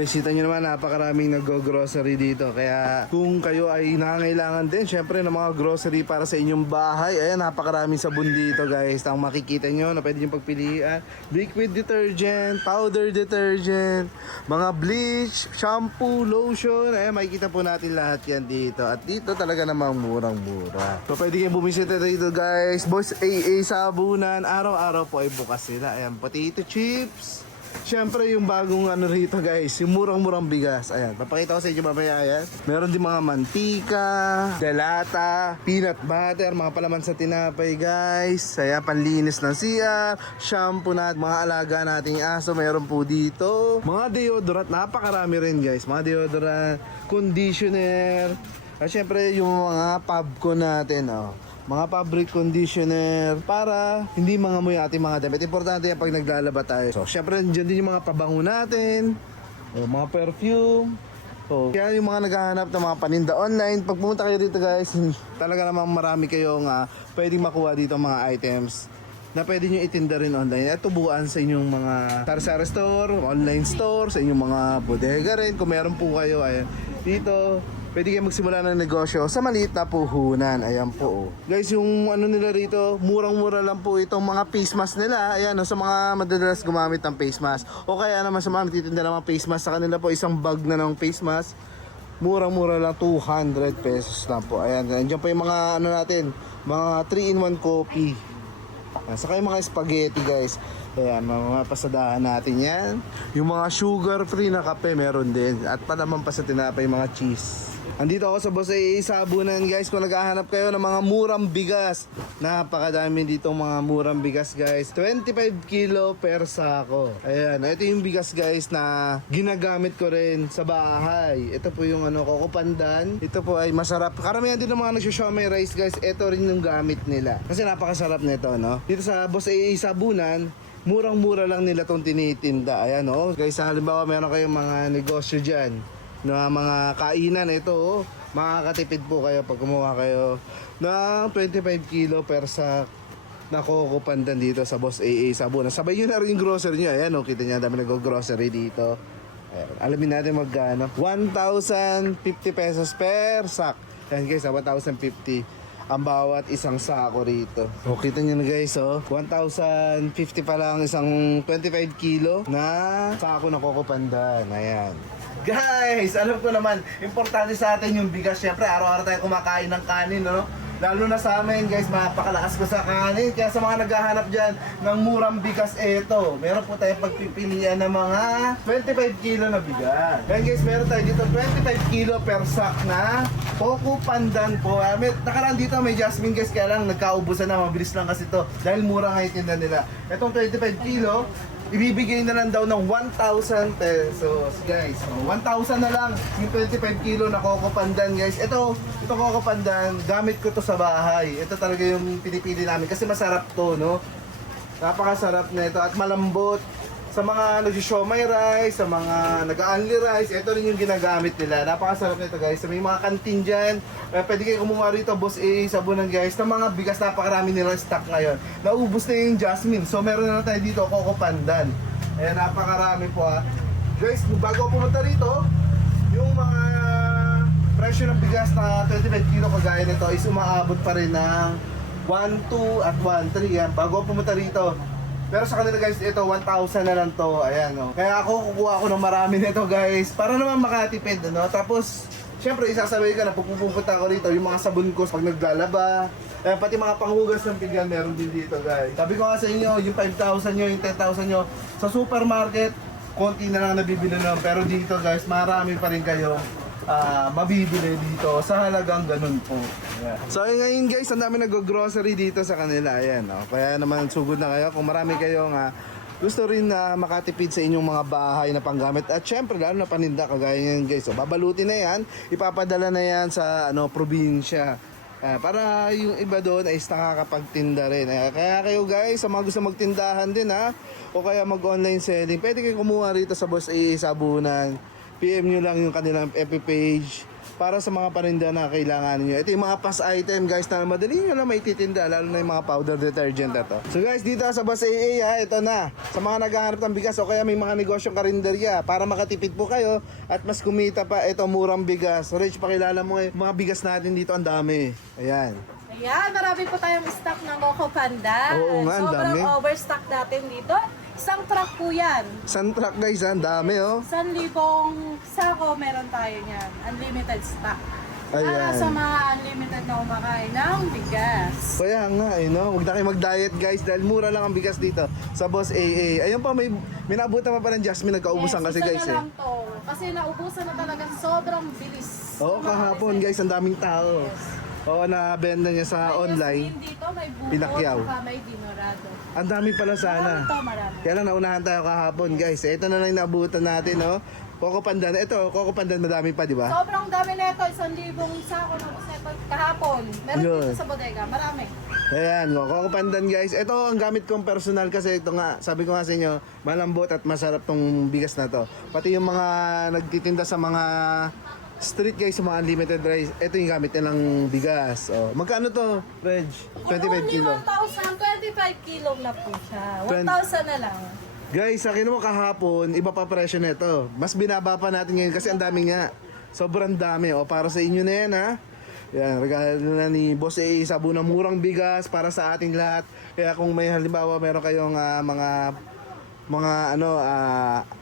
guys, kita nyo naman napakaraming nag-grocery dito. Kaya kung kayo ay nangangailangan din syempre ng mga grocery para sa inyong bahay, ayan, napakaraming sabon dito guys. Ang makikita nyo na pwede nyo pagpilian: liquid detergent, powder detergent, mga bleach, shampoo, lotion. Ayan, makikita po natin lahat yan dito. At dito talaga namang murang-mura. So pwede kayo bumisita dito guys. Boss AA Sabunan, araw-araw po ay bukas sila. Ayan, potato chips. Siyempre yung bagong ano rito guys, yung murang-murang bigas. Ayan, papakita ko sa inyo mamaya. Ayan, meron din mga mantika, delata, peanut butter, mga palaman sa tinapay guys. Ayan, panlinis ng CR, shampoo na, mga alaga nating aso meron po dito. Mga deodorant, napakarami rin guys. Mga deodorant, conditioner. At syempre yung mga pubco natin, mga fabric conditioner para hindi mangamoy ating mga damit. Importante yan pag naglalaba tayo. So, syempre dyan din yung mga pabango natin, mga perfume. So, kaya yung mga naghahanap ng mga paninda online, pag pumunta kayo dito guys, talaga namang marami kayong pwedeng makuha dito mga items na pwede nyo itinda rin online at tubuan sa inyong mga sari-sari store, online store, sa inyong mga bodega rin. Kung meron po kayo, ayan, dito pwede kayo magsimula ng negosyo sa maliit na puhunan. Ayan po. Guys, yung ano nila rito, murang-mura lang po itong mga face mask nila. Ayan, sa mga madalas gumamit ng face mask. O kaya naman sa mga nagtitinda ng mga face mask, sa kanila po isang bag na ng face mask, murang-mura lang, 200 pesos lang po. Ayan, nandiyan po yung mga ano natin, mga 3-in-1 coffee. Saka yung mga spaghetti guys. Ayan, mga pasadahan natin yan. Yung mga sugar free na kape meron din. At pa naman pa sa tinapay mga cheese. Andito ako sa Boss AA Sabunan guys. Kung naghahanap kayo ng mga murang bigas, napakadami dito mga murang bigas guys. 25 kilo per sako. Ayan, ito yung bigas guys na ginagamit ko rin sa bahay. Ito po yung Coco Pandan. Ito po ay masarap. Karamihan din ng mga nagsushomai rice guys, ito rin yung gamit nila. Kasi napakasarap nito, no? Dito sa Boss AA Sabunan, murang-mura lang nila itong tinitinda. Ayan, guys, halimbawa meron kayong mga negosyo dyan na mga kainan, ito makakatipid po kayo pag kumuha kayo ng 25 kilo per sack na Coco Pandan dito sa Boss AA Sabunan. Sabay nyo na rin yung grocery nyo. Ayan, kita nyo, dami nag-grocery dito. Ayan, alamin natin magkano. 1,050 pesos per sack. Ayan guys, 1,050 ang bawat isang sako rito. So, kita nyo na guys, 1,050 pa lang isang 25 kilo na sako na Coco Pandan. Ayan. Guys, alam ko naman, importante sa atin yung bigas. Siyempre, araw-araw tayo kumakain ng kanin, no? Lalo na sa amin, guys, mapakalakas ko sa kanin. Kaya sa mga naghahanap dyan ng murang bigas, eto, meron po tayong pagpipilian ng mga 25 kilo na bigas. Then guys, meron tayo dito 25 kilo per sack na Coco Pandan po. Nakaraan dito may jasmine guys, kaya lang nagkaubusan na, mabilis lang kasi to dahil mura nga itinda nila. Etong 25 kilo, ibibigay na lang daw ng 1,000 pesos guys. So, 1,000 na lang yung 25 kilo na Coco Pandan guys. Ito Coco Pandan, gamit ko to sa bahay. Ito talaga yung pinipili namin kasi masarap to, no? Napakasarap na ito at malambot. Sa mga nag-siomai rice, sa mga nag-only rice, ito rin yung ginagamit nila. Napakasarap nito guys. Sa may mga kantin dyan, pwede kayo kumuha rito, Boss AA Sabunan guys, ng mga bigas. Napakarami nilang stock ngayon. Naubos na yung jasmine. So meron na tayo dito, Coco Pandan. Ayan, napakarami po guys, bago pumunta rito, yung mga presyo ng bigas na 25 kilo kagaya nito is umaabot pa rin ng 1,2 at 1,3 yan. Bago pumunta rito. Pero sa kanila guys, ito 1,000 na lang to. Ayan, Kaya ako kukuha ako ng marami nito guys para naman makatipid, Tapos syempre isasabay ka na pupunta ako rito yung mga sabon ko pag naglalaba. Pati mga panghugas ng pinggan meron din dito guys. Sabi ko nga sa inyo, yung 5,000 nyo, yung 10,000 nyo sa supermarket, konti na lang nabibili naman. Pero dito guys, marami pa rin kayo mabibili dito sa halagang ganun po. Yeah. So ngayon guys, ang dami nag-grocery dito sa kanila. Ayan, Kaya naman sugod na kayo kung marami kayong gusto rin na makatipid sa inyong mga bahay na panggamit. At syempre lalo na paninda kagaya yan guys. So babalutin na yan, ipapadala na yan sa probinsya. Para yung iba doon ay nakakapagtinda rin. Kaya kayo guys, sa mga gusto magtindahan din o kaya mag-online selling, pwede kayo kumuha rito sa Boss AA Sabunan. PM nyo lang yung kanilang FB page para sa mga paninda na kailangan niyo. Ito yung mga pass item guys na madali nyo na maititinda, lalo na yung mga powder detergent na to. So guys, dito sa Boss AA ha, ito na. Sa mga naghahanap ng bigas o kaya may mga negosyong karinderya para makatipid po kayo at mas kumita pa, ito murang bigas. Rich, pakilala mo mga bigas natin dito, ang dami. Ayan. Ayan, marami po tayong stock ng Coco Panda. Oo nga, ang Sobrang dami. overstock natin dito. Isang truck po yan. Sun truck guys, ang dami oh. 1,000 sako meron tayo niyan. Unlimited stock. Para Ayan. sa mga unlimited na kumakain ng bigas. Kaya nga, no? Huwag na kayo mag-diet guys dahil mura lang ang bigas dito sa Boss AA. Ayun pa, may minabutan pa ng Jasmine, nagkaubusan kasi isa guys na lang to. Kasi naubusan na talaga sobrang bilis. Oo, kahapon guys, ang daming tao. Oo, nabenta niya sa online. Yung dito may buko, Pinakyaw. saka may dinurado. Ang dami pala sana. Marami to, marami. Kaya lang naunahan tayo kahapon guys. Ito na lang naabutan natin, no? Coco Pandan. Ito, Coco Pandan madami pa, di ba? Sobrang dami nito, 1,000 sako ng useto kahapon. Meron Yun. dito sa bodega, marami. Ayan, Coco Pandan guys. Ito ang gamit kong personal kasi ito nga, sabi ko nga sa inyo, malambot at masarap tong bigas na to. Pati yung mga nagtitinda sa mga street guys, sa mga unlimited rice, ito yung gamit nilang bigas. Oh, magkano to, Reg? 25 kilo. 1,000, 25 kilo na po siya. 20. 1,000 na lang. Guys, sa akin mo kahapon, iba pa presyo nito. Mas binaba pa natin ngayon kasi ang dami nga. Sobrang dami. O, para sa inyo na yan, ha? Yan, regalo na ni Boss A, sabo na murang bigas para sa ating lahat. Kaya kung may halimbawa, meron kayong mga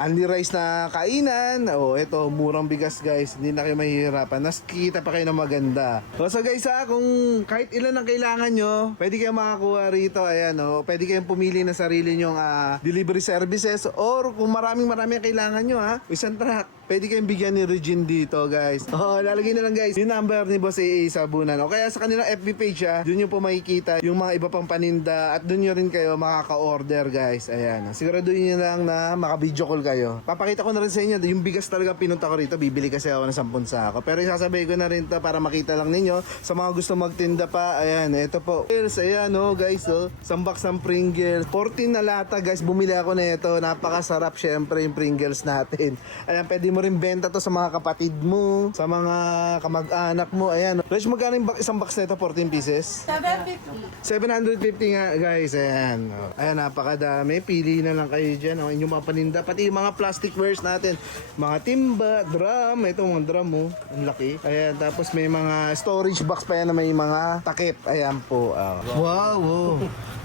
only rice na kainan, ito murang bigas guys, hindi na kayo mahihirapan, nas kita pa kayo ng maganda. So guys kung kahit ilan ang kailangan nyo, pwede kayong makakuha rito. Ayan pwede kayong pumili ng sarili nyong delivery services, or kung maraming ang kailangan nyo isang truck, pwede kayong bigyan ni Regine dito guys. Lalagay na lang guys yung number ni Boss AA sa Bunan, o kaya sa kanilang FB page doon nyo po makikita yung mga iba pang paninda, at doon nyo rin kayo makaka-order guys. Ayan, siguraduhin nyo lang na maka-video call kayo. Papakita ko na rin sa inyo yung bigas talaga pinunta ko rito. Bibili kasi ako ng 10 sako, pero isasabihin ko na rin to para makita lang ninyo sa mga gusto magtinda pa. Ayan, ito po Pringles. Ayan guys, sambak ng Pringles, 14 na lata guys. Bumili ako na ito, napakasarap syempre yung Pringles natin. Ayan, pwede mo rin benta to sa mga kapatid mo, sa mga kamag-anak mo. Ayan, Reg, magkano yung isang box na ito? 14 pieces? 750. 750 nga guys. Ayan, ayan, napakadami. Pili na lang kayo dyan, inyong mga paninda, pati yung mga plasticwares natin, mga timba, drum. Ito mga drum ang laki. Ayan, tapos may mga storage box pa yan na may mga takip. Ayan po. Wow.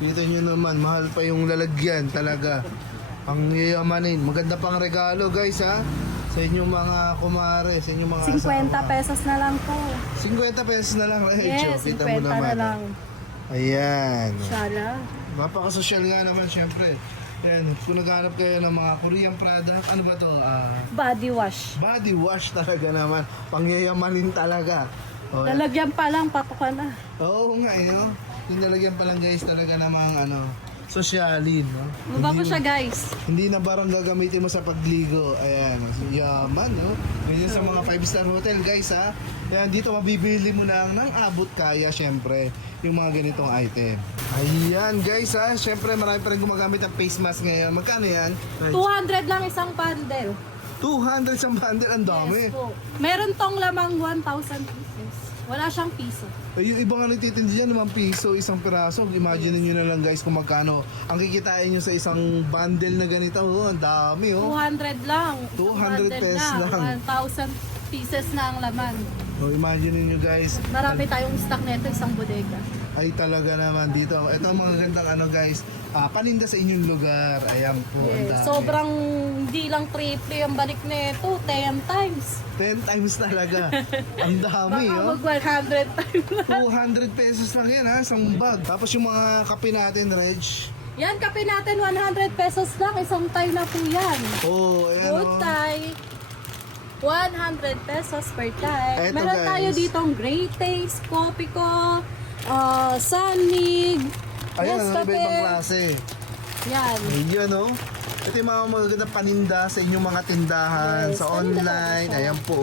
Kita nyo naman, mahal pa yung lalagyan talaga. Ang yayamanin, maganda pang regalo guys sa inyong mga kumare, sa inyong mga 50 pesos na lang po. 50 pesos na lang, Rachel. Yes, Kita 50 mo naman. na lang. Ayan. Sana. Mapaka-social nga naman syempre. Yan, kung naghanap kayo ng mga Korean product, ano ba to? Body wash. Body wash talaga naman. Pangyayamanin talaga. Lalagyan pa lang, patuka na. Oo nga yung nalagyan pa lang guys talaga namang sosyalin. No? Mabago siya guys. Hindi na barang gagamitin mo sa pagligo. Ayan, yaman, no? Ganyan sa mga 5-star hotel, guys, Ayan, dito mabibili mo lang ng abot kaya, syempre, yung mga ganitong item. Ayan, guys, syempre, marami pa rin gumagamit ng face mask ngayon. Magkano yan? 200 lang isang bundle. 200 sa bundle, ang dami. Yes po. Meron tong lamang 1,000 pieces. Wala siyang piso. Ay, yung iba nga nagtitinda dyan, 5 piso, isang piraso. Imagine nyo na lang guys kung magkano ang kikitain nyo sa isang bundle na ganito. Ang dami 200 lang. 200 pesos lang. 1,000 pieces na ang laman. Imagine nyo guys. Marami tayong stock nito, isang bodega. Ay talaga naman dito. Ito ang mga gandang guys. Paninda sa inyong lugar. Ayan po. Ang dami. Sobrang hindi lang triple ang balik nito, 10 times. 10 times talaga. Ang dami Baka mag 100 times na. 200 pesos lang yan isang bag. Tapos yung mga kape natin, Reg. Yan, kape natin 100 pesos lang, isang tie na po yan. Ayan Good tie. 100 pesos per tie. Eto, Meron guys. tayo ditong Great Taste, Copico, Sanig, Ayan, Nescafe. iba-ibang klase. Yan. Ayan Ito yung mga magagandang paninda sa inyong mga tindahan, Yes, sa paninda online. natin siya. Ayan po.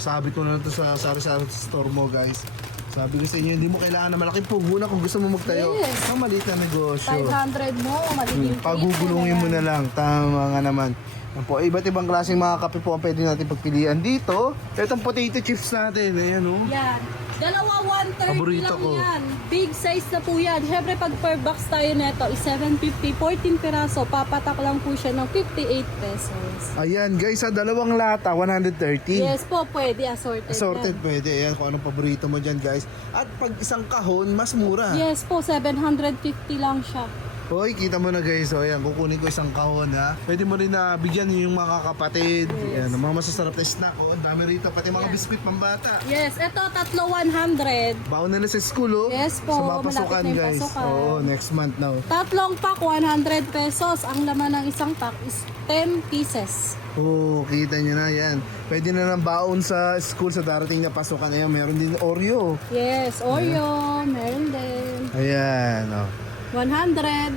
Sabi ko na ito sa sari-sari store mo guys. Sabi ko sa inyo, hindi mo kailangan na malaking puhunan kung gusto mo magtayo. Yes. Ang maliit na negosyo. 500 mo, magiging Pagugulungin mo na lang. Tama nga naman. Yan po, iba't ibang klaseng mga kape po ang pwede natin pagpilian dito. Itong potato chips natin, ayan oh. Yan. Dalawa 130 Paborito lang ko. yan. Big size na po yan. Siyempre pag per box tayo neto is 750, 14 piraso. Papatak lang po siya ng 58 pesos. Ayan guys, sa dalawang lata, 130. Yes po, pwede. Assorted. Assorted yan. pwede. Ayan kung anong paborito mo dyan guys. At pag isang kahon, mas mura. Yes po, 750 lang siya. Hoy, kita mo na guys. O, ayan, kukunin ko isang kahon ha. Pwede mo rin na bigyan yung mga kakapatid. Ayan, ang mga masasarap na snack. O, ang dami rito. Pati mga Yan. biskuit pambata. Yes, ito tatlo 100. Baon na sa school oh. Yes po, Sa mga malapit pasukan na yung guys. pasukan. Oo, next month now. Tatlong pack 100 pesos. Ang laman ng isang pack is 10 pieces. Oo, kita nyo na yan. Pwede na ng baon sa school sa darating na pasukan. Ayan, meron din Oreo. Yes, Oreo, meron din. Ayan, oh. 100.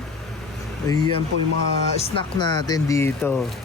Ayan po yung mga snack natin dito.